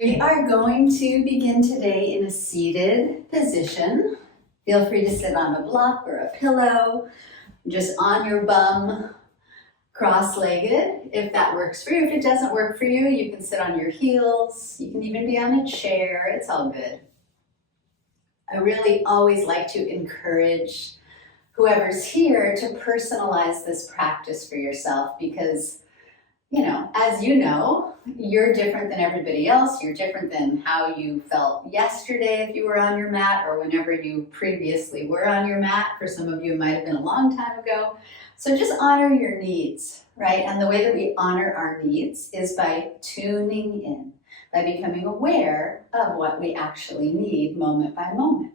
We are going to begin today in a seated position. Feel free to sit on a block or a pillow, just on your bum, cross-legged, if that works for you. If it doesn't work for you, you can sit on your heels. You can even be on a chair. It's all good. I really always like to encourage whoever's here to personalize this practice for yourself because, as you know, you're different than everybody else. You're different than how you felt yesterday if you were on your mat or whenever you previously were on your mat. For some of you, it might have been a long time ago. So just honor your needs, right? And the way that we honor our needs is by tuning in, by becoming aware of what we actually need moment by moment.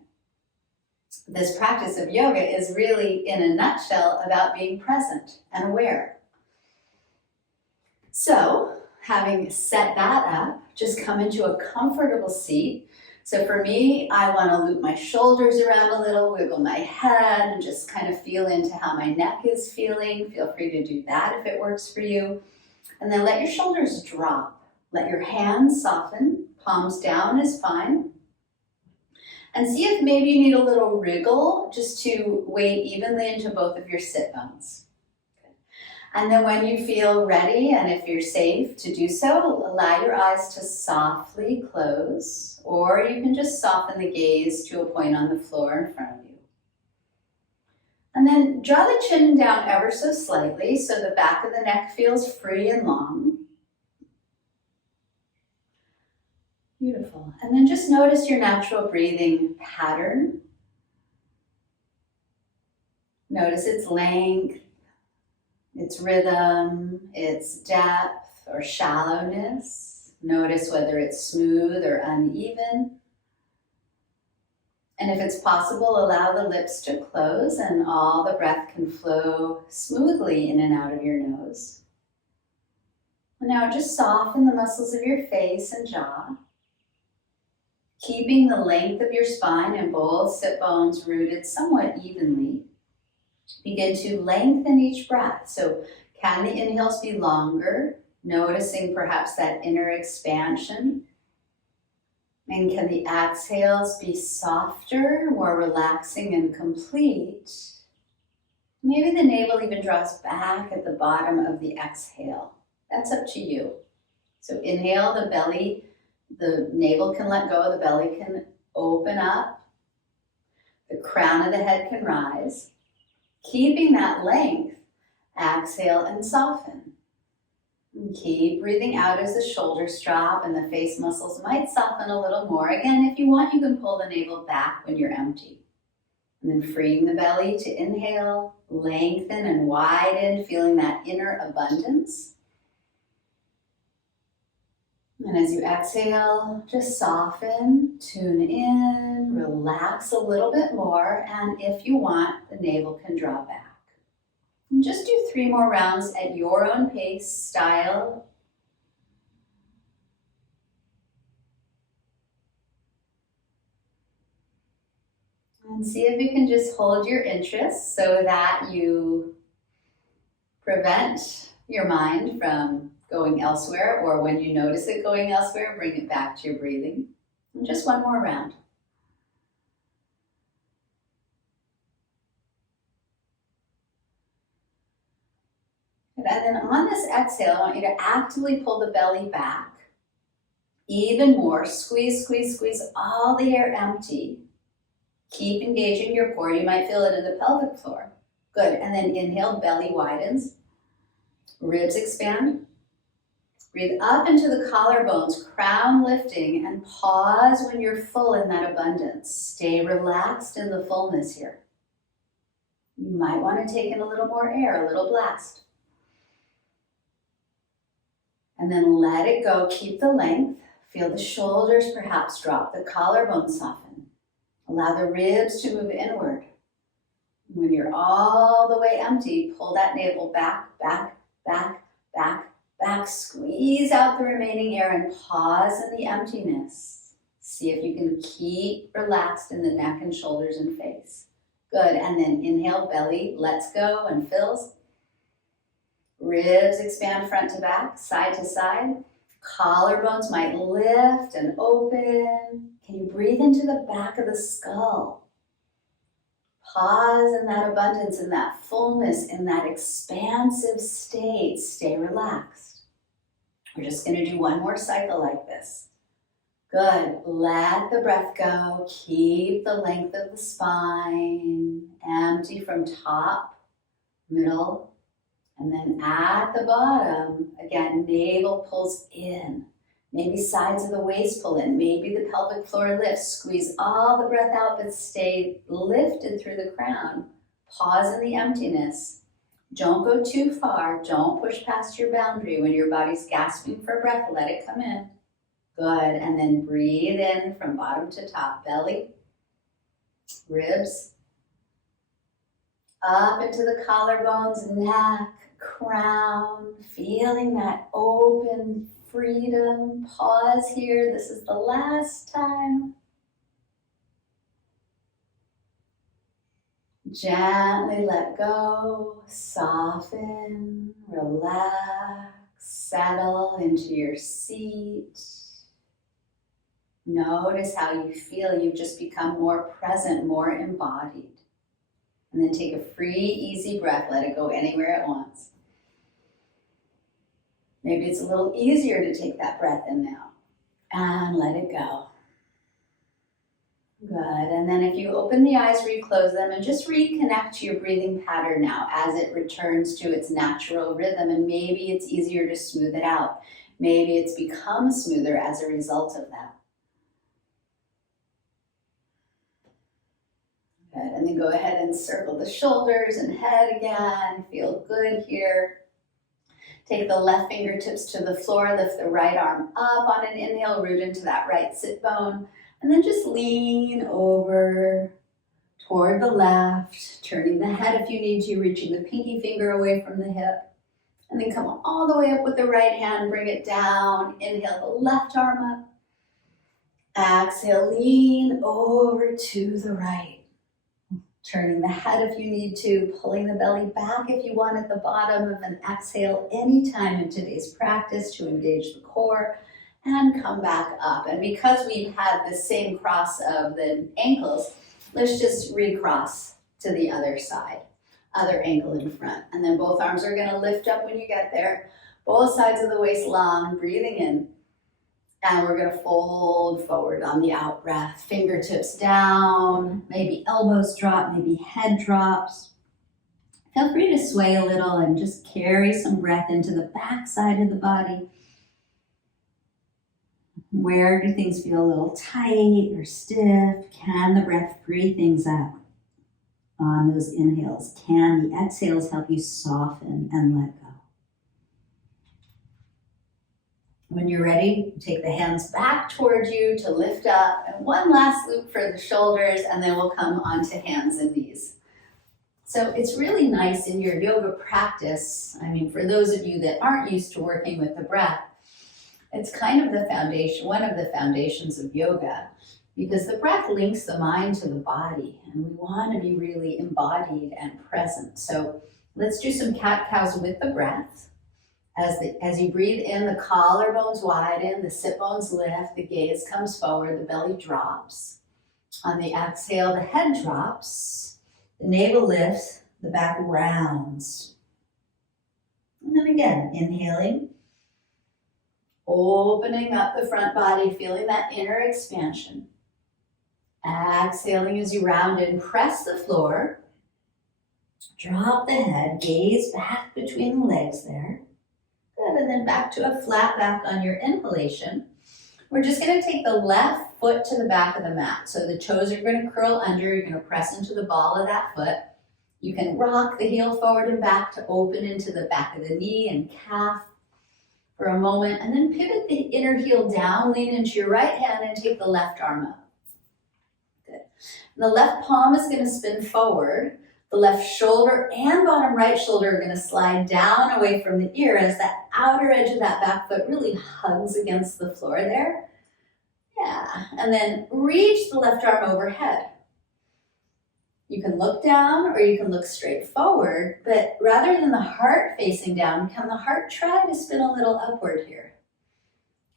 This practice of yoga is really, in a nutshell, about being present and aware. So, having set that up, just come into a comfortable seat. So for me, I want to loop my shoulders around a little, wiggle my head, and just kind of feel into how my neck is feeling. Feel free to do that if it works for you. And then let your shoulders drop. Let your hands soften. Palms down is fine. And see if maybe you need a little wriggle just to weight evenly into both of your sit bones. And then when you feel ready, and if you're safe to do so, allow your eyes to softly close, or you can just soften the gaze to a point on the floor in front of you. And then draw the chin down ever so slightly so the back of the neck feels free and long. Beautiful. And then just notice your natural breathing pattern. Notice its length, its rhythm, its depth or shallowness. Notice whether it's smooth or uneven. And if it's possible, allow the lips to close and all the breath can flow smoothly in and out of your nose. And now just soften the muscles of your face and jaw, keeping the length of your spine and both sit bones rooted somewhat evenly. Begin to lengthen each breath. So can the inhales be longer, noticing perhaps that inner expansion? And can the exhales be softer, more relaxing and complete? Maybe the navel even draws back at the bottom of the exhale. That's up to you. So inhale, the navel can let go, the belly can open up, the crown of the head can rise. Keeping that length, exhale and soften. And keep breathing out as the shoulders drop and the face muscles might soften a little more. Again, if you want, you can pull the navel back when you're empty. And then freeing the belly to inhale, lengthen and widen, feeling that inner abundance. And as you exhale, just soften, tune in, relax a little bit more, and if you want, the navel can draw back. And just do 3 more rounds at your own pace, style. And see if you can just hold your interest so that you prevent your mind from going elsewhere, or when you notice it going elsewhere, bring it back to your breathing. And just 1 more round. And then on this exhale, I want you to actively pull the belly back. Even more, squeeze, squeeze, squeeze all the air empty. Keep engaging your core. You might feel it in the pelvic floor. Good, and then inhale, belly widens. Ribs expand. Breathe up into the collarbones, crown lifting, and pause when you're full in that abundance. Stay relaxed in the fullness here. You might want to take in a little more air, a little blast. And then let it go. Keep the length. Feel the shoulders perhaps drop, the collarbone soften. Allow the ribs to move inward. When you're all the way empty, pull that navel back, back, back, back, back. Squeeze out the remaining air and pause in the emptiness. See if you can keep relaxed in the neck and shoulders and face. Good, and then inhale, belly lets go and fills. Ribs expand front to back, side to side. Collarbones might lift and open. Can you breathe into the back of the skull? Pause in that abundance, in that fullness, in that expansive state. Stay relaxed. We're just going to do one more cycle like this. Good. Let the breath go. Keep the length of the spine. Empty from top, middle, and then at the bottom, again, navel pulls in. Maybe sides of the waist pull in. Maybe the pelvic floor lifts. Squeeze all the breath out, but stay lifted through the crown. Pause in the emptiness. Don't go too far. Don't push past your boundary. When your body's gasping for breath, let it come in. Good. And then breathe in from bottom to top. Belly, ribs, up into the collarbones, neck, crown. Feeling that open freedom. Pause here. This is the last time. Gently let go, soften, relax, settle into your seat. Notice how you feel. You've just become more present, more embodied. And then take a free, easy breath. Let it go anywhere it wants. Maybe it's a little easier to take that breath in now. And let it go. Good. And then if you open the eyes, reclose them, and just reconnect to your breathing pattern now as it returns to its natural rhythm. And maybe it's easier to smooth it out. Maybe it's become smoother as a result of that. Good. And then go ahead and circle the shoulders and head again. Feel good here. Take the left fingertips to the floor. Lift the right arm up on an inhale. Root into that right sit bone. And then just lean over toward the left, turning the head if you need to, reaching the pinky finger away from the hip. And then come all the way up with the right hand, bring it down. Inhale the left arm up. Exhale, lean over to the right. Turning the head if you need to, pulling the belly back if you want at the bottom of an exhale anytime in today's practice to engage the core. And come back up. And because we've had the same cross of the ankles, let's just recross to the other side, other ankle in front. And then both arms are gonna lift up when you get there. Both sides of the waist long, breathing in. And we're gonna fold forward on the out breath. Fingertips down, maybe elbows drop, maybe head drops. Feel free to sway a little and just carry some breath into the back side of the body. Where do things feel a little tight or stiff? Can the breath free things up on those inhales? Can the exhales help you soften and let go? When you're ready, take the hands back towards you to lift up. And one last loop for the shoulders, and then we'll come onto hands and knees. So it's really nice in your yoga practice. I mean, for those of you that aren't used to working with the breath, it's kind of the foundation, one of the foundations of yoga, because the breath links the mind to the body, and we want to be really embodied and present. So let's do some cat-cows with the breath. As you breathe in, the collarbones widen, the sit bones lift, the gaze comes forward, the belly drops. On the exhale, the head drops, the navel lifts, the back rounds. And then again, inhaling. Opening up the front body, feeling that inner expansion. Exhaling as you round in, press the floor. Drop the head, gaze back between the legs there. Good, and then back to a flat back on your inhalation. We're just gonna take the left foot to the back of the mat. So the toes are gonna curl under, you're gonna press into the ball of that foot. You can rock the heel forward and back to open into the back of the knee and calf for a moment, and then pivot the inner heel down, lean into your right hand and take the left arm up. Good. And the left palm is gonna spin forward. The left shoulder and bottom right shoulder are gonna slide down away from the ear as that outer edge of that back foot really hugs against the floor there. Yeah, and then reach the left arm overhead. You can look down or you can look straight forward, but rather than the heart facing down, can the heart try to spin a little upward here?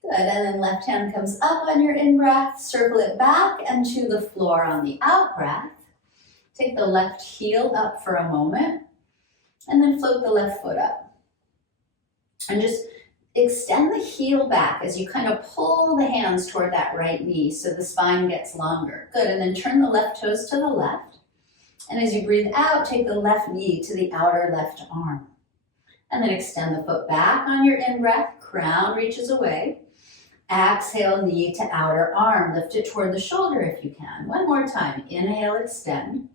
Good, and then left hand comes up on your in-breath, circle it back and to the floor on the out-breath. Take the left heel up for a moment, and then float the left foot up. And just extend the heel back as you kind of pull the hands toward that right knee so the spine gets longer. Good, and then turn the left toes to the left. And as you breathe out, take the left knee to the outer left arm. And then extend the foot back on your in-breath, crown reaches away. Exhale, knee to outer arm. Lift it toward the shoulder if you can. One more time. Inhale, extend.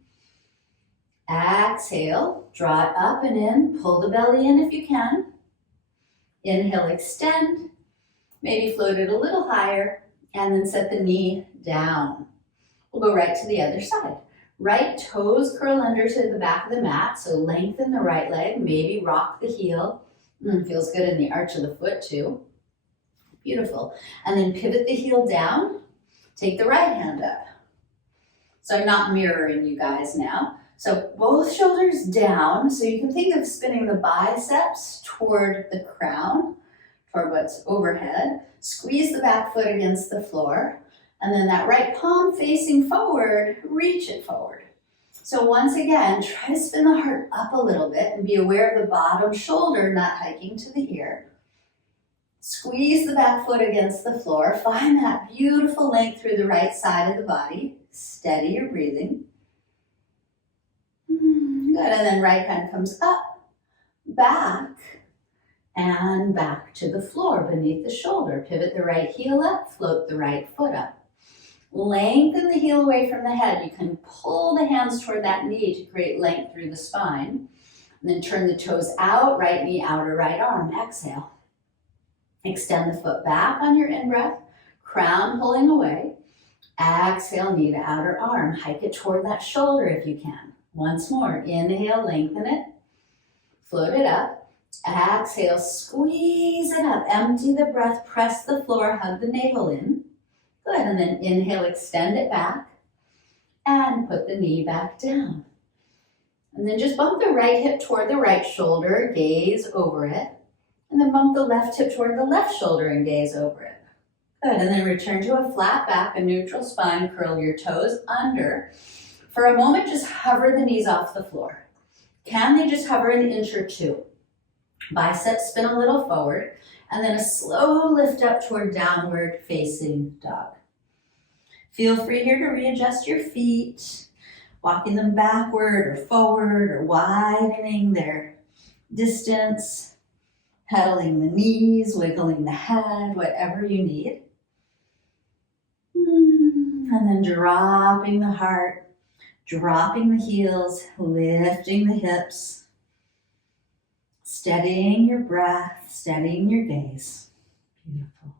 Exhale, draw it up and in. Pull the belly in if you can. Inhale, extend. Maybe float it a little higher. And then set the knee down. We'll go right to the other side. Right toes curl under to the back of the mat. So lengthen the right leg. Maybe rock the heel. Feels good in the arch of the foot too. Beautiful. And then pivot the heel down. Take the right hand up. So I'm not mirroring you guys now. So both shoulders down. So you can think of spinning the biceps toward the crown, toward what's overhead. Squeeze the back foot against the floor. And then that right palm facing forward, reach it forward. So once again, try to spin the heart up a little bit and be aware of the bottom shoulder not hiking to the ear. Squeeze the back foot against the floor. Find that beautiful length through the right side of the body. Steady your breathing. Good, and then right hand comes up, back, and back to the floor beneath the shoulder. Pivot the right heel up, float the right foot up. Lengthen the heel away from the head. You can pull the hands toward that knee to create length through the spine. And then turn the toes out, right knee, outer right arm. Exhale. Extend the foot back on your in-breath, crown pulling away. Exhale, knee to outer arm. Hike it toward that shoulder if you can. Once more, inhale, lengthen it, float it up. Exhale, squeeze it up. Empty the breath, press the floor, hug the navel in. Good, and then inhale, extend it back, and put the knee back down. And then just bump the right hip toward the right shoulder, gaze over it. And then bump the left hip toward the left shoulder and gaze over it. Good, and then return to a flat back, a neutral spine, curl your toes under. For a moment, just hover the knees off the floor. Can they just hover an inch or two? Biceps spin a little forward, and then a slow lift up toward downward facing dog. Feel free here to readjust your feet, walking them backward or forward or widening their distance. Pedaling the knees, wiggling the head, whatever you need. And then dropping the heart, dropping the heels, lifting the hips. Steadying your breath, steadying your gaze. Beautiful.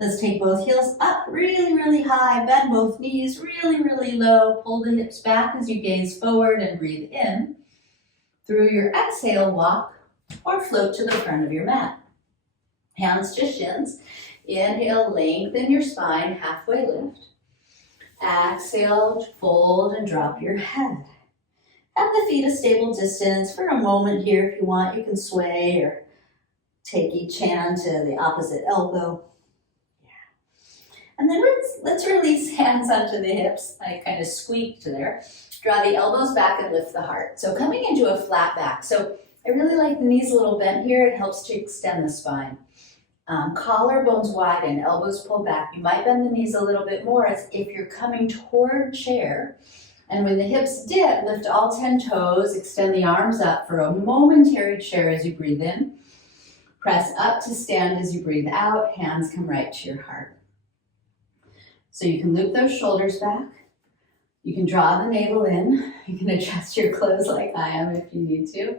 Let's take both heels up really, really high. Bend both knees really, really low. Pull the hips back as you gaze forward and breathe in. Through your exhale, walk or float to the front of your mat. Hands to shins. Inhale, lengthen your spine, halfway lift. Exhale, fold and drop your head. Have the feet a stable distance for a moment here. If you want, you can sway or take each hand to the opposite elbow. And then let's release hands onto the hips. I kind of squeaked there. Draw the elbows back and lift the heart. So coming into a flat back. So I really like the knees a little bent here. It helps to extend the spine. Collarbones widen, elbows pull back. You might bend the knees a little bit more as if you're coming toward chair. And when the hips dip, lift all 10 toes, extend the arms up for a momentary chair as you breathe in. Press up to stand as you breathe out. Hands come right to your heart. So you can loop those shoulders back. You can draw the navel in. You can adjust your clothes like I am if you need to.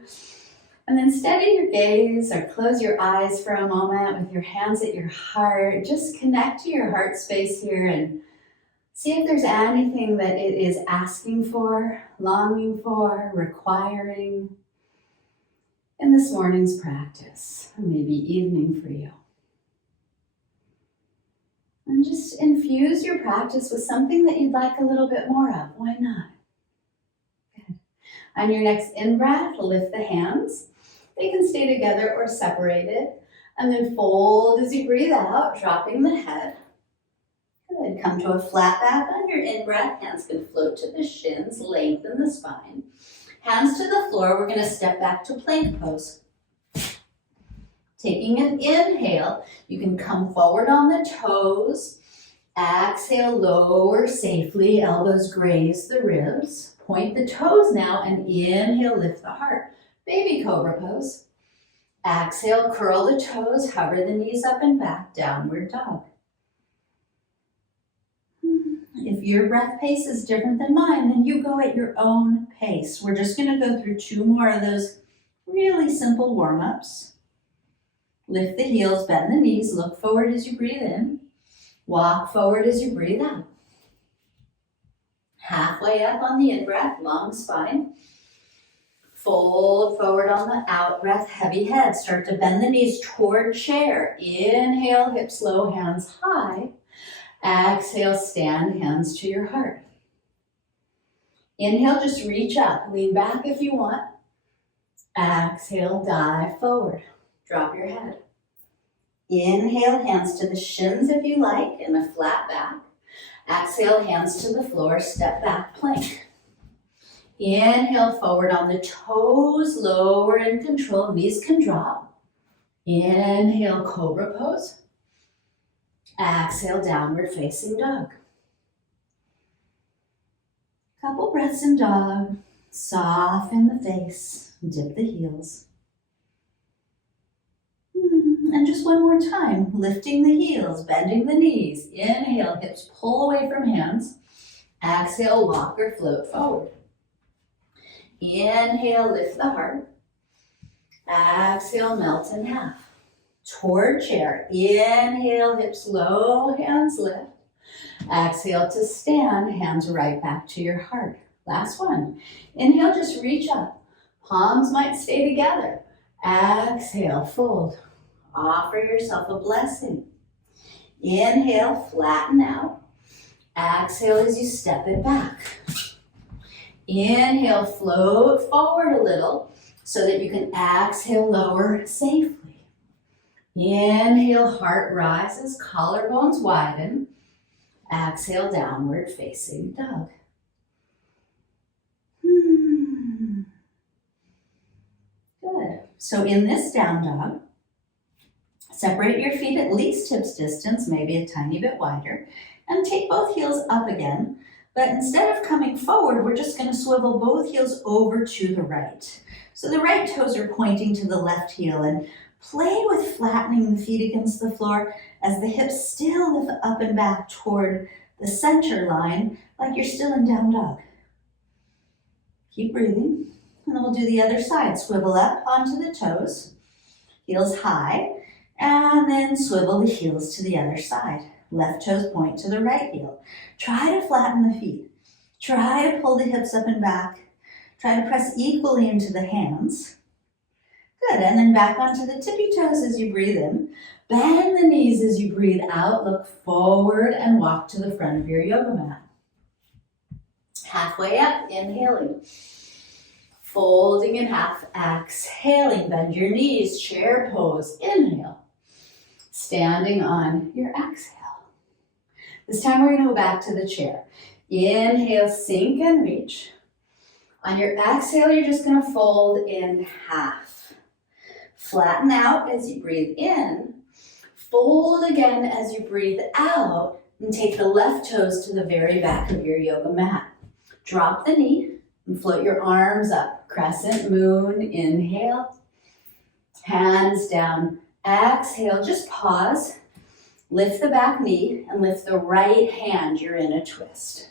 And then steady your gaze or close your eyes for a moment with your hands at your heart. Just connect to your heart space here and see if there's anything that it is asking for, longing for, requiring in this morning's practice, or maybe evening for you. And just infuse your practice with something that you'd like a little bit more of. Why not? Good. On your next in-breath, lift the hands. They can stay together or separated. And then fold as you breathe out, dropping the head. Good. Come to a flat back on your in-breath. Hands can float to the shins, lengthen the spine. Hands to the floor. We're going to step back to plank pose. Taking an inhale, you can come forward on the toes. Exhale, lower safely. Elbows graze the ribs. Point the toes now and inhale, lift the heart. Baby cobra pose. Exhale, curl the toes, hover the knees up and back, downward dog. If your breath pace is different than mine, then you go at your own pace. We're just going to go through 2 more of those really simple warm-ups. Lift the heels, bend the knees, look forward as you breathe in. Walk forward as you breathe out. Halfway up on the in-breath, long spine. Fold forward on the out-breath, heavy head. Start to bend the knees toward chair. Inhale, hips low, hands high. Exhale, stand, hands to your heart. Inhale, just reach up. Lean back if you want. Exhale, dive forward. Drop your head. Inhale, hands to the shins if you like, in a flat back. Exhale, hands to the floor, step back, plank. Inhale, forward on the toes, lower and control, knees can drop. Inhale, cobra pose. Exhale, downward facing dog. Couple breaths in dog. Soften the face, dip the heels. And just one more time, lifting the heels, bending the knees. Inhale, hips pull away from hands. Exhale, walk or float forward. Inhale, lift the heart. Exhale, melt in half. Toward chair. Inhale, hips low, hands lift. Exhale to stand, hands right back to your heart. Last one. Inhale, just reach up. Palms might stay together. Exhale, fold. Offer yourself a blessing. Inhale, flatten out. Exhale as you step it back. Inhale, float forward a little so that you can exhale, lower safely. Inhale, heart rises, collarbones widen. Exhale, downward facing dog. Good. So in this down dog, separate your feet at least hips distance, maybe a tiny bit wider, and take both heels up again. But instead of coming forward, we're just going to swivel both heels over to the right. So the right toes are pointing to the left heel, and play with flattening the feet against the floor as the hips still lift up and back toward the center line, like you're still in down dog. Keep breathing, and then we'll do the other side. Swivel up onto the toes, heels high, and then swivel the heels to the other side. Left toes point to the right heel. Try to flatten the feet. Try to pull the hips up and back. Try to press equally into the hands. Good, and then back onto the tippy toes as you breathe in. Bend the knees as you breathe out. Look forward and walk to the front of your yoga mat. Halfway up, inhaling. Folding in half, exhaling. Bend your knees, chair pose. Inhale. Standing on your exhale. This time we're going to go back to the chair. Inhale, sink and reach. On your exhale, you're just going to fold in half. Flatten out as you breathe in. Fold again as you breathe out. And take the left toes to the very back of your yoga mat. Drop the knee and float your arms up. Crescent moon, inhale. Hands down. Exhale, just pause. Lift the back knee and lift the right hand. You're in a twist.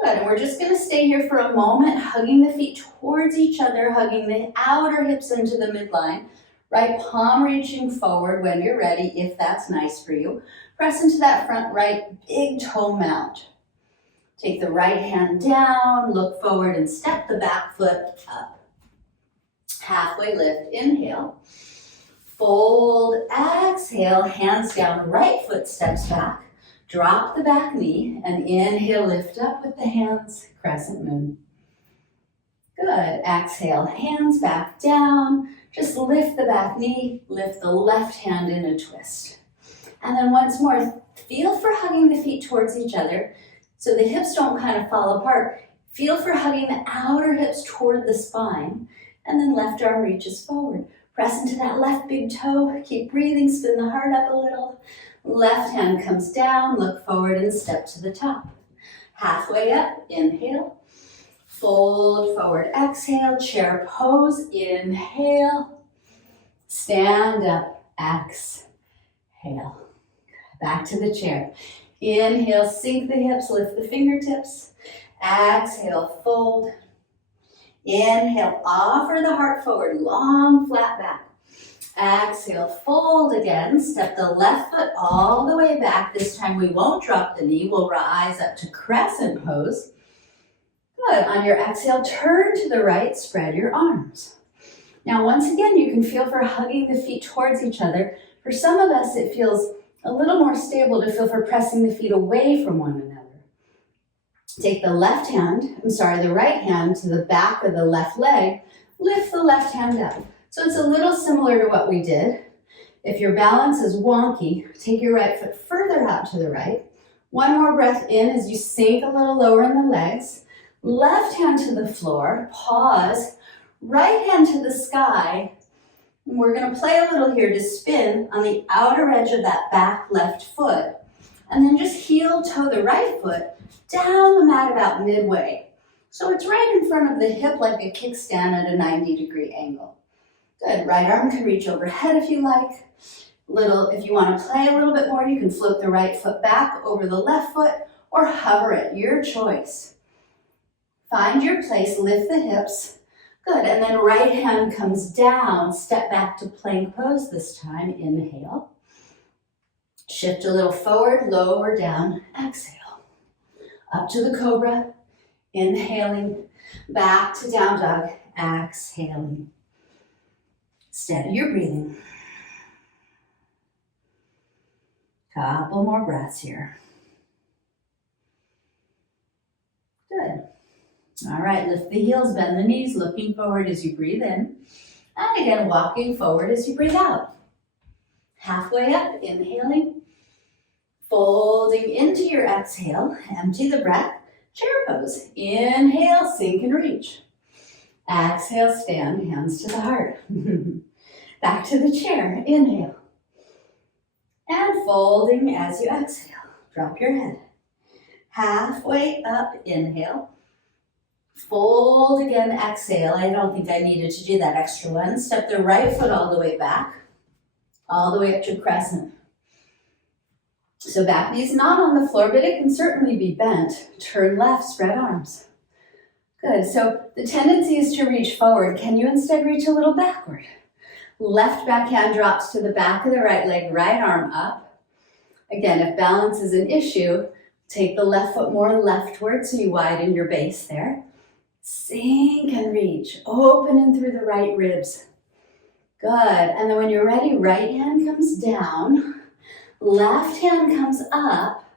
Good, and we're just going to stay here for a moment, hugging the feet towards each other, hugging the outer hips into the midline. Right palm reaching forward when you're ready, if that's nice for you. Press into that front right big toe mount. Take the right hand down, look forward and step the back foot up. Halfway lift, inhale. Fold, exhale, hands down, right foot steps back. Drop the back knee and inhale, lift up with the hands, crescent moon. Good, exhale, hands back down. just lift the back knee, lift the left hand in a twist. And then once more, feel for hugging the feet towards each other so the hips don't kind of fall apart. Feel for hugging the outer hips toward the spine, and then left arm reaches forward. Press into that left big toe, keep breathing, spin the heart up a little. Left hand comes down, look forward and step to the top. Halfway up, inhale. Fold forward, exhale, chair pose, inhale. Stand up, exhale. Back to the chair. Inhale, sink the hips, lift the fingertips. Exhale, fold. Inhale, offer the heart forward, long, flat back. Exhale, fold again. Step the left foot all the way back. This time we won't drop the knee. We'll rise up to crescent pose. Good. On your exhale, turn to the right, spread your arms. Now, once again, you can feel for hugging the feet towards each other. For some of us, it feels a little more stable to feel for pressing the feet away from one another. Take the right hand to the back of the left leg. Lift the left hand up. So it's a little similar to what we did. If your balance is wonky, take your right foot further out to the right. One more breath in as you sink a little lower in the legs. Left hand to the floor, pause. Right hand to the sky. And we're going to play a little here to spin on the outer edge of that back left foot. And then just heel toe the right foot down the mat about midway. So it's right in front of the hip like a kickstand at a 90-degree angle. Good. Right arm can reach overhead if you like. If you want to play a little bit more, you can float the right foot back over the left foot or hover it, your choice. Find your place, lift the hips. Good. And then right hand comes down, step back to plank pose this time. Inhale. Shift a little forward, lower down, exhale. Up to the cobra, inhaling, back to down dog, exhaling. Steady your breathing. Couple more breaths here. Good. All right, lift the heels, bend the knees, looking forward as you breathe in. And again, walking forward as you breathe out. Halfway up, inhaling. Folding into your exhale, empty the breath, chair pose. Inhale, sink and reach. Exhale, stand, hands to the heart. Back to the chair, inhale. And folding as you exhale, drop your head. Halfway up, inhale. Fold again, exhale. I don't think I needed to do that extra one. Step the right foot all the way back, all the way up to crescent. So back knee's not on the floor, but it can certainly be bent. Turn left, spread arms. Good, so the tendency is to reach forward. Can you instead reach a little backward? Left back hand drops to the back of the right leg, right arm up. Again, if balance is an issue, take the left foot more leftward so you widen your base there. Sink and reach, open in through the right ribs. Good, and then when you're ready, right hand comes down, left hand comes up.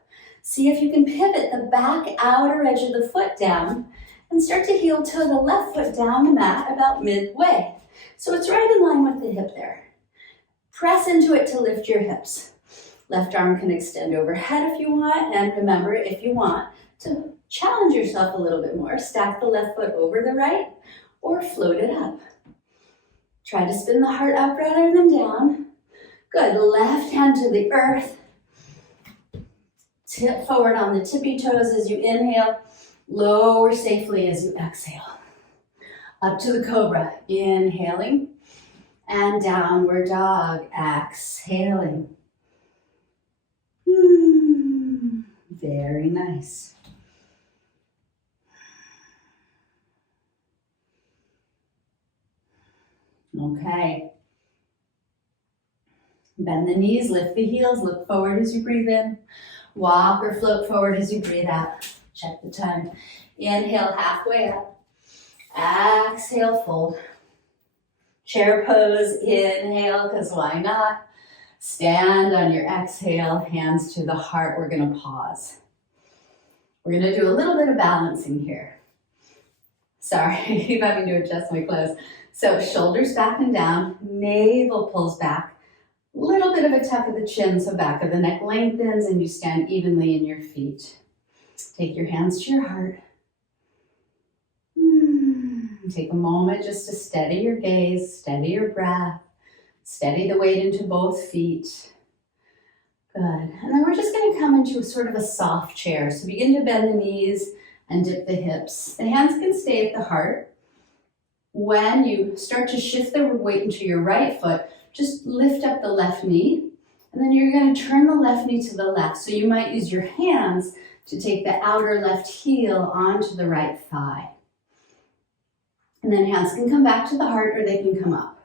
See if you can pivot the back outer edge of the foot down and start to heel toe the left foot down the mat about midway. So it's right in line with the hip there. Press into it to lift your hips. Left arm can extend overhead if you want, and remember, if you want to challenge yourself a little bit more, stack the left foot over the right or float it up. Try to spin the heart up rather than down. Good, left hand to the earth. Tip forward on the tippy toes as you inhale. Lower safely as you exhale. Up to the cobra, inhaling. And downward dog, exhaling. Very nice. Okay. Bend the knees, lift the heels, look forward as you breathe in. Walk or float forward as you breathe out. Check the time. Inhale, halfway up. Exhale, fold. Chair pose, inhale, because why not? Stand on your exhale, hands to the heart. We're going to pause. We're going to do a little bit of balancing here. Sorry, I keep having to adjust my clothes. So shoulders back and down, navel pulls back, little bit of a tuck of the chin, so back of the neck lengthens and you stand evenly in your feet. Take your hands to your heart. Take a moment just to steady your gaze, steady your breath, steady the weight into both feet. Good. And then we're just going to come into a sort of a soft chair. So begin to bend the knees and dip the hips. The hands can stay at the heart. When you start to shift the weight into your right foot, just lift up the left knee. And then you're going to turn the left knee to the left. So you might use your hands to take the outer left heel onto the right thigh. And then hands can come back to the heart or they can come up.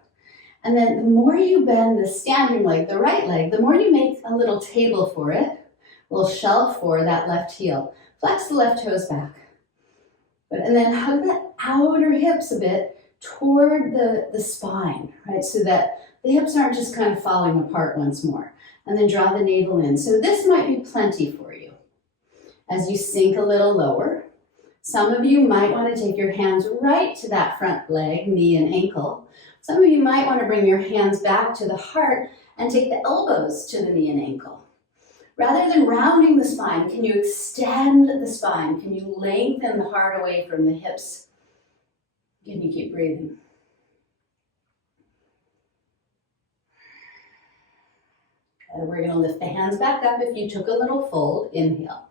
And then the more you bend the standing leg, the right leg, the more you make a little table for it, a little shelf for that left heel. Flex the left toes back. And then hug the outer hips a bit toward the spine, right? So that the hips aren't just kind of falling apart once more. And then draw the navel in. So this might be plenty for you. As you sink a little lower, some of you might want to take your hands right to that front leg, knee and ankle. Some of you might want to bring your hands back to the heart and take the elbows to the knee and ankle. Rather than rounding the spine, can you extend the spine? Can you lengthen the heart away from the hips? Can you keep breathing? And we're going to lift the hands back up. If you took a little fold, inhale.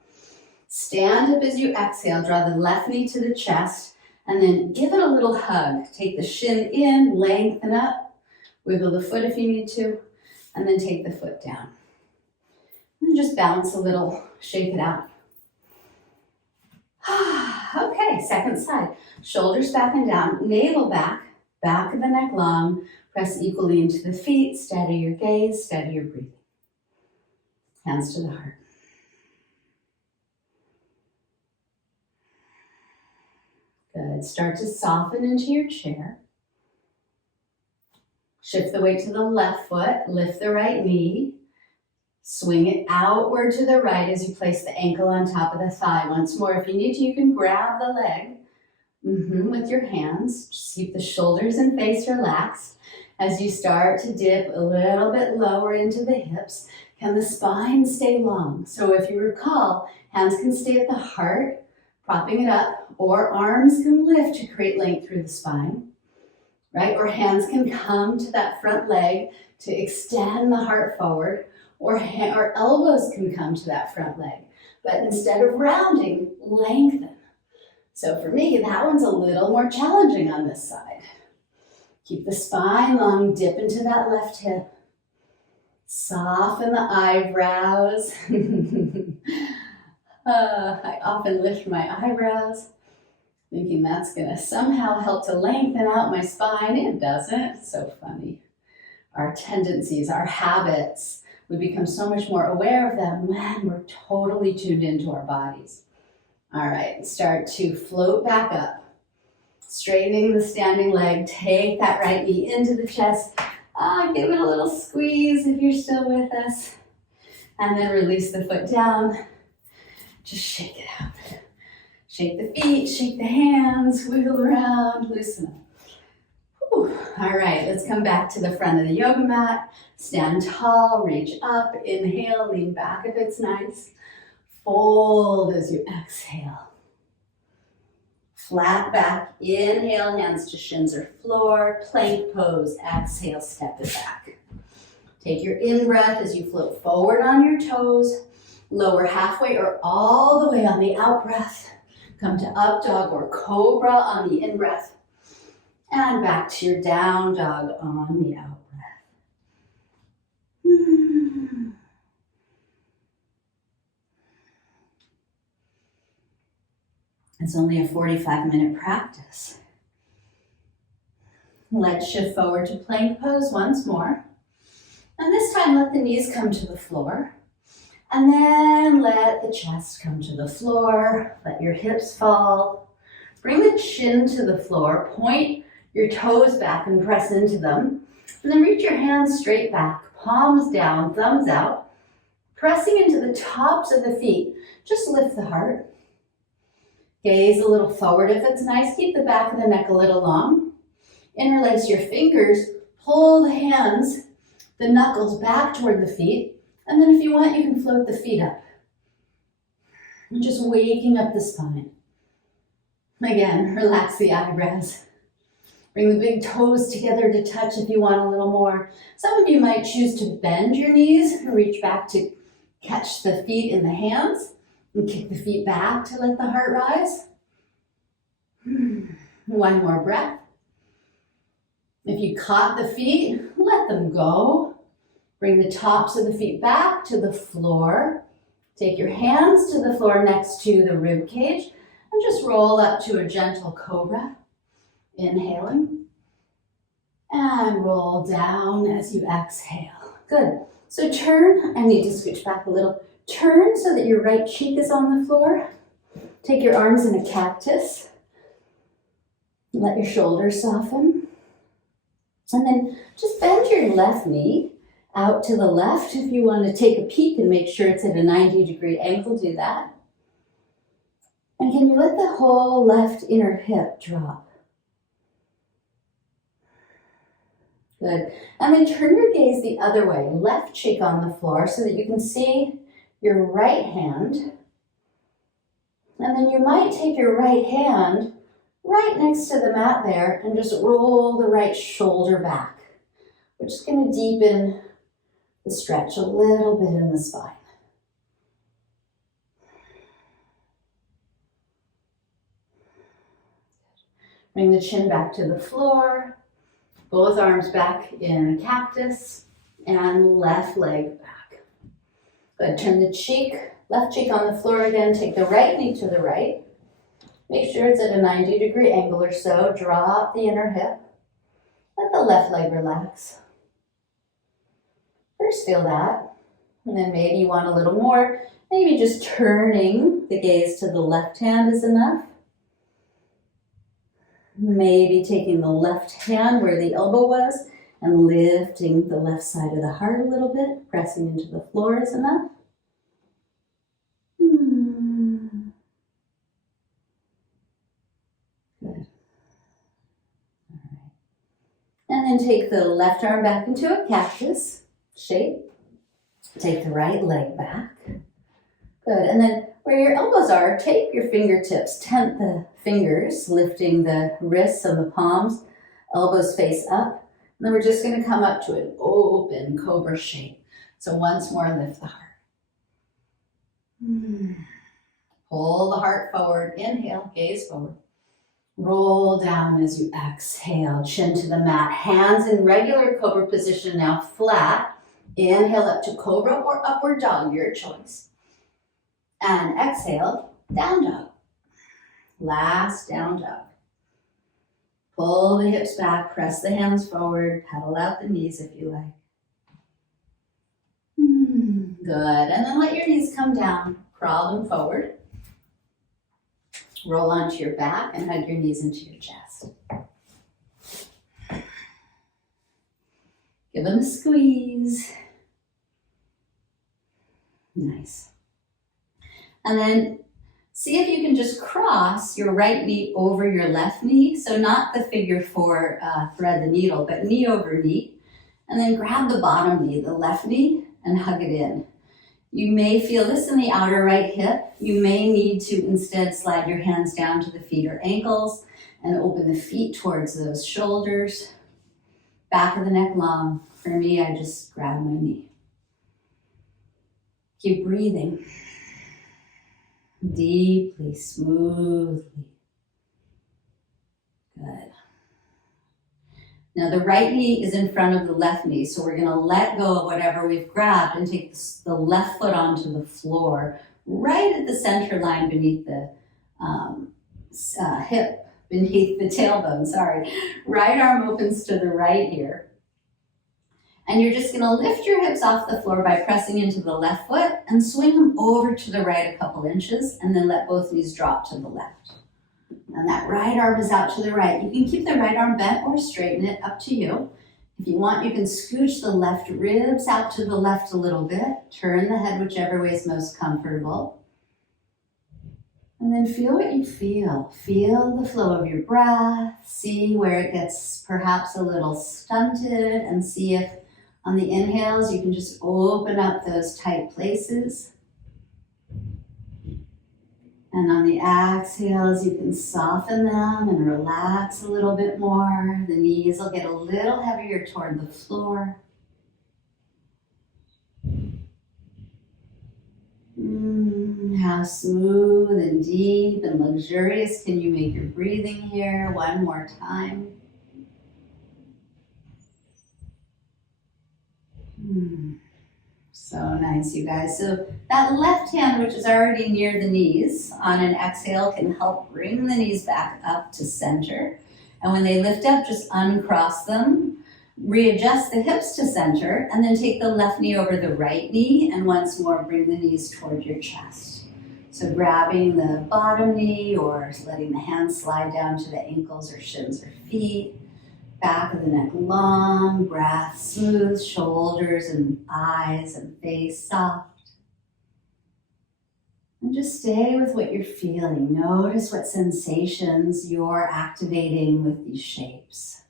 Stand up as you exhale. Draw the left knee to the chest. And then give it a little hug. Take the shin in, lengthen up. Wiggle the foot if you need to. And then take the foot down. And just bounce a little, shake it out. Okay, second side. Shoulders back and down, navel back, back of the neck long. Press equally into the feet, steady your gaze, steady your breathing. Hands to the heart. Good. Start to soften into your chair. Shift the weight to the left foot, lift the right knee. Swing it outward to the right as you place the ankle on top of the thigh. Once more, if you need to, you can grab the leg with your hands. Just keep the shoulders and face relaxed. As you start to dip a little bit lower into the hips, can the spine stay long? So if you recall, hands can stay at the heart, propping it up, or arms can lift to create length through the spine, right? Or hands can come to that front leg to extend the heart forward, or elbows can come to that front leg. But instead of rounding, lengthen. So for me, that one's a little more challenging on this side. Keep the spine long, dip into that left hip. Soften the eyebrows. I often lift my eyebrows, thinking that's going to somehow help to lengthen out my spine. It doesn't. It's so funny. Our tendencies, our habits, we become so much more aware of them when we're totally tuned into our bodies. All right, start to float back up. Straightening the standing leg, take that right knee into the chest. Give it a little squeeze if you're still with us. And then release the foot down. Just shake it out. Shake the feet, shake the hands, wiggle around, loosen up. Whew. All right, let's come back to the front of the yoga mat. Stand tall, reach up, inhale, lean back if it's nice. Fold as you exhale. Flat back, inhale, hands to shins or floor, plank pose, exhale, step it back. Take your in-breath as you float forward on your toes, lower halfway or all the way on the out-breath. Come to up dog or cobra on the in-breath, and back to your down dog on the out-breath. It's only a 45-minute practice. Let's shift forward to plank pose once more. And this time let the knees come to the floor. And then let the chest come to the floor. Let your hips fall. Bring the chin to the floor. Point your toes back and press into them. And then reach your hands straight back. Palms down, thumbs out. Pressing into the tops of the feet. Just lift the heart. Gaze a little forward if it's nice. Keep the back of the neck a little long. Interlace your fingers. Pull the hands, the knuckles back toward the feet. And then if you want, you can float the feet up. And just waking up the spine. Again, relax the eyebrows. Bring the big toes together to touch if you want a little more. Some of you might choose to bend your knees and reach back to catch the feet in the hands and kick the feet back to let the heart rise. One more breath. If you caught the feet, let them go. Bring the tops of the feet back to the floor. Take your hands to the floor next to the rib cage and just roll up to a gentle cobra. Inhaling. And roll down as you exhale. Good. So turn. I need to scooch back a little. Turn so that your right cheek is on the floor. Take your arms in a cactus. Let your shoulders soften. And then just bend your left knee out to the left. If you want to take a peek and make sure it's at a 90-degree angle, do that. And can you let the whole left inner hip drop? Good. And then turn your gaze the other way, left cheek on the floor so that you can see your right hand. And then you might take your right hand right next to the mat there and just roll the right shoulder back. We're just going to deepen the stretch a little bit in the spine. Bring the chin back to the floor. Both arms back in a cactus and left leg back. Good. Turn the cheek, left cheek on the floor again. Take the right knee to the right. Make sure it's at a 90-degree angle or so. Drop the inner hip. Let the left leg relax. First feel that. And then maybe you want a little more. Maybe just turning the gaze to the left hand is enough. Maybe taking the left hand where the elbow was and lifting the left side of the heart a little bit. Pressing into the floor is enough. Good. All right. And then take the left arm back into a cactus shape. Take the right leg back. Good. And then where your elbows are, take your fingertips, tent the fingers, lifting the wrists and the palms, elbows face up. And then we're just going to come up to an open cobra shape. So once more, lift the heart. Pull the heart forward. Inhale, gaze forward. Roll down as you exhale, chin to the mat. Hands in regular cobra position now, flat. Inhale up to cobra or upward dog, your choice. And exhale, down dog. Last down dog. Pull the hips back, press the hands forward, pedal out the knees if you like. Good. And then let your knees come down, crawl them forward. Roll onto your back and hug your knees into your chest. Give them a squeeze. Nice. And then see if you can just cross your right knee over your left knee. So not the figure 4 thread the needle, but knee over knee. And then grab the bottom knee, the left knee, and hug it in. You may feel this in the outer right hip. You may need to instead slide your hands down to the feet or ankles and open the feet towards those shoulders. Back of the neck long. For me, I just grab my knee. Keep breathing. Deeply, smoothly. Good. Now the right knee is in front of the left knee, so we're going to let go of whatever we've grabbed and take the left foot onto the floor, right at the center line beneath the hip, beneath the tailbone, sorry. Right arm opens to the right here. And you're just going to lift your hips off the floor by pressing into the left foot and swing them over to the right a couple inches, and then let both knees drop to the left. And that right arm is out to the right. You can keep the right arm bent or straighten it, up to you. If you want, you can scooch the left ribs out to the left a little bit. Turn the head whichever way is most comfortable. And then feel what you feel. Feel the flow of your breath. See where it gets perhaps a little stunted, and see if on the inhales you can just open up those tight places. And on the exhales, you can soften them and relax a little bit more. The knees will get a little heavier toward the floor. How smooth and deep and luxurious can you make your breathing here? One more time. So nice, you guys. So that left hand, which is already near the knees, on an exhale can help bring the knees back up to center. And when they lift up, just uncross them, readjust the hips to center, and then take the left knee over the right knee, and once more bring the knees toward your chest. So grabbing the bottom knee or letting the hands slide down to the ankles or shins or feet. Back of the neck long, breath, smooth shoulders and eyes and face soft. And just stay with what you're feeling. Notice what sensations you're activating with these shapes.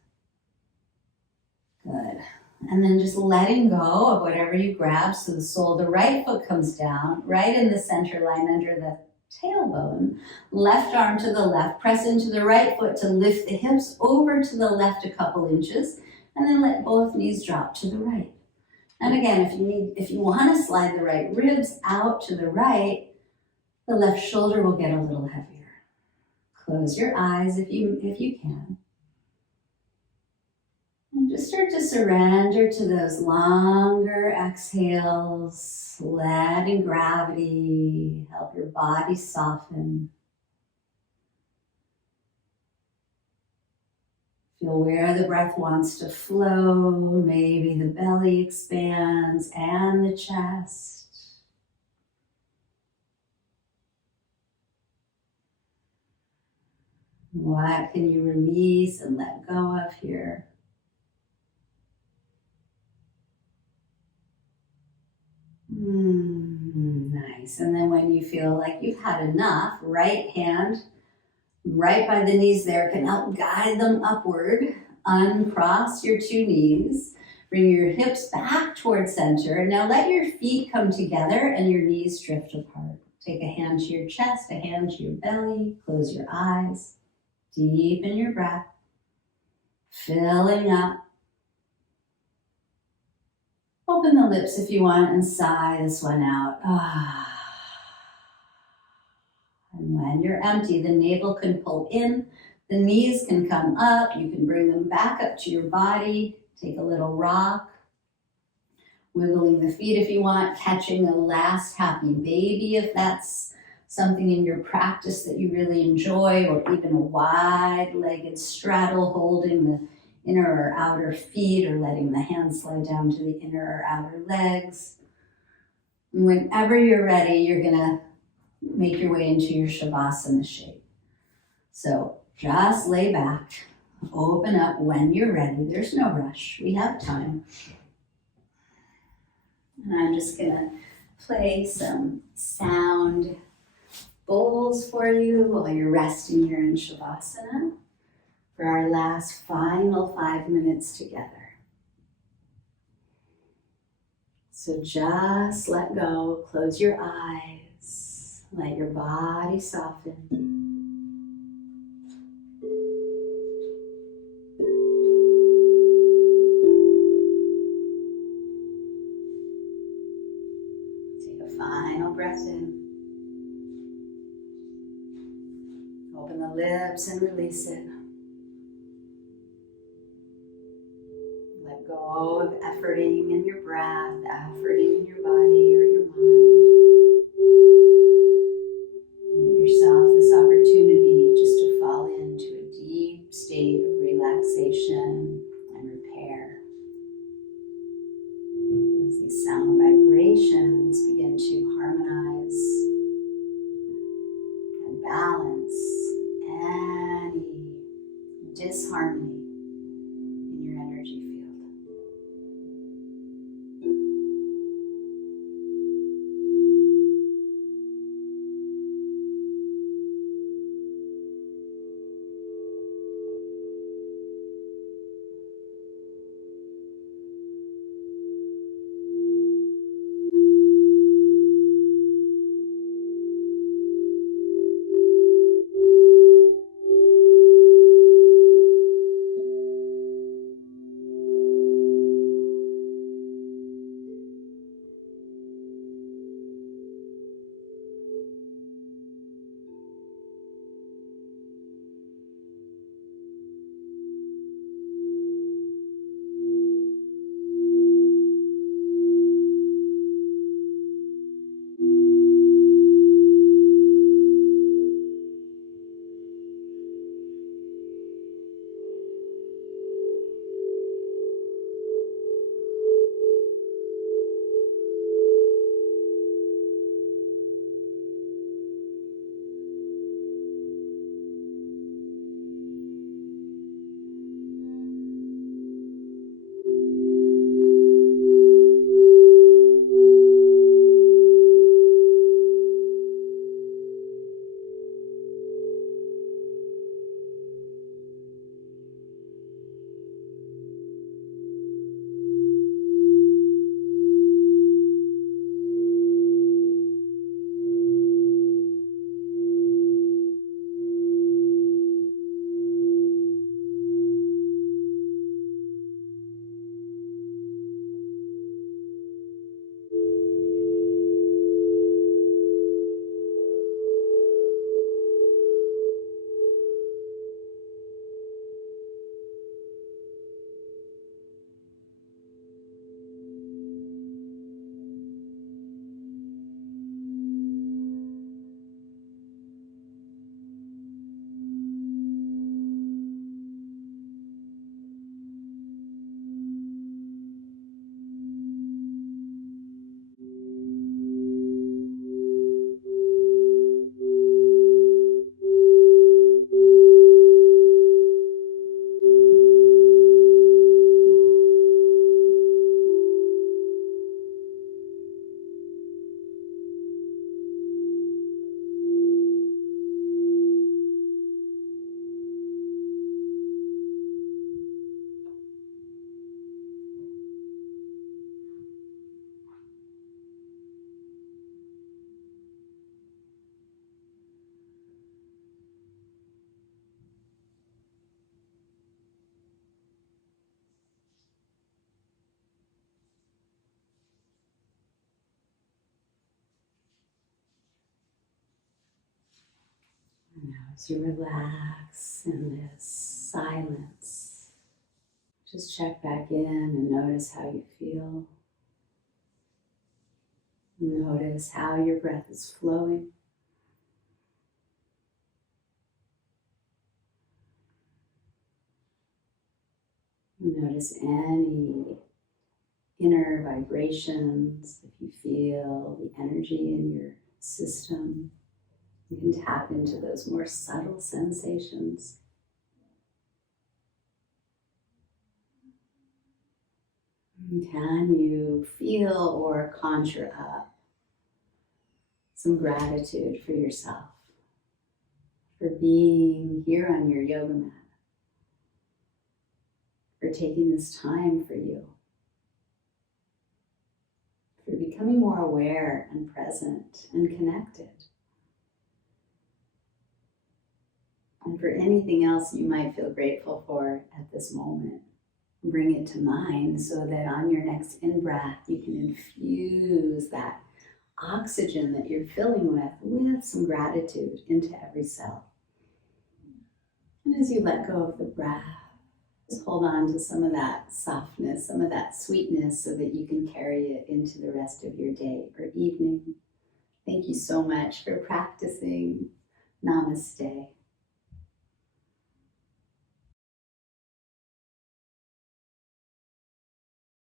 Good. And then just letting go of whatever you grab, so the sole of the right foot comes down, right in the center line under the tailbone. Left arm to the left, press into the right foot to lift the hips over to the left a couple inches, and then let both knees drop to the right. And again, if you want to slide the right ribs out to the right, the left shoulder will get a little heavier. Close your eyes if you can. And just start to surrender to those longer exhales, letting gravity help your body soften. Feel where the breath wants to flow. Maybe the belly expands and the chest. What can you release and let go of here? Nice. And then when you feel like you've had enough, right hand right by the knees there can help guide them upward. Uncross your two knees. Bring your hips back towards center. And now let your feet come together and your knees drift apart. Take a hand to your chest, a hand to your belly. Close your eyes. Deepen your breath. Filling up. Open the lips if you want and sigh this one out. And when you're empty, the navel can pull in, the knees can come up, you can bring them back up to your body, take a little rock, wiggling the feet if you want, catching a last happy baby if that's something in your practice that you really enjoy, or even a wide-legged straddle holding the inner or outer feet, or letting the hands slide down to the inner or outer legs. And whenever you're ready, you're gonna make your way into your Shavasana shape. So just lay back, open up when you're ready. There's no rush, we have time. And I'm just gonna play some sound bowls for you while you're resting here in Shavasana for our last final 5 minutes together. So just let go, close your eyes, let your body soften. Take a final breath in. Open the lips and release it. Let go of efforting in your breath, efforting in your body or your mind. Give yourself this opportunity just to fall into a deep state of relaxation and repair. As these sound vibrations begin to harmonize and balance any disharmony in your energy field. As you relax in this silence, just check back in and notice how you feel. Notice how your breath is flowing. Notice any inner vibrations. If you feel the energy in your system, you can tap into those more subtle sensations. Can you feel or conjure up some gratitude for yourself, for being here on your yoga mat, for taking this time for you, for becoming more aware and present and connected, and for anything else you might feel grateful for at this moment. Bring it to mind so that on your next in-breath, you can infuse that oxygen that you're filling with some gratitude into every cell. And as you let go of the breath, just hold on to some of that softness, some of that sweetness so that you can carry it into the rest of your day or evening. Thank you so much for practicing. Namaste.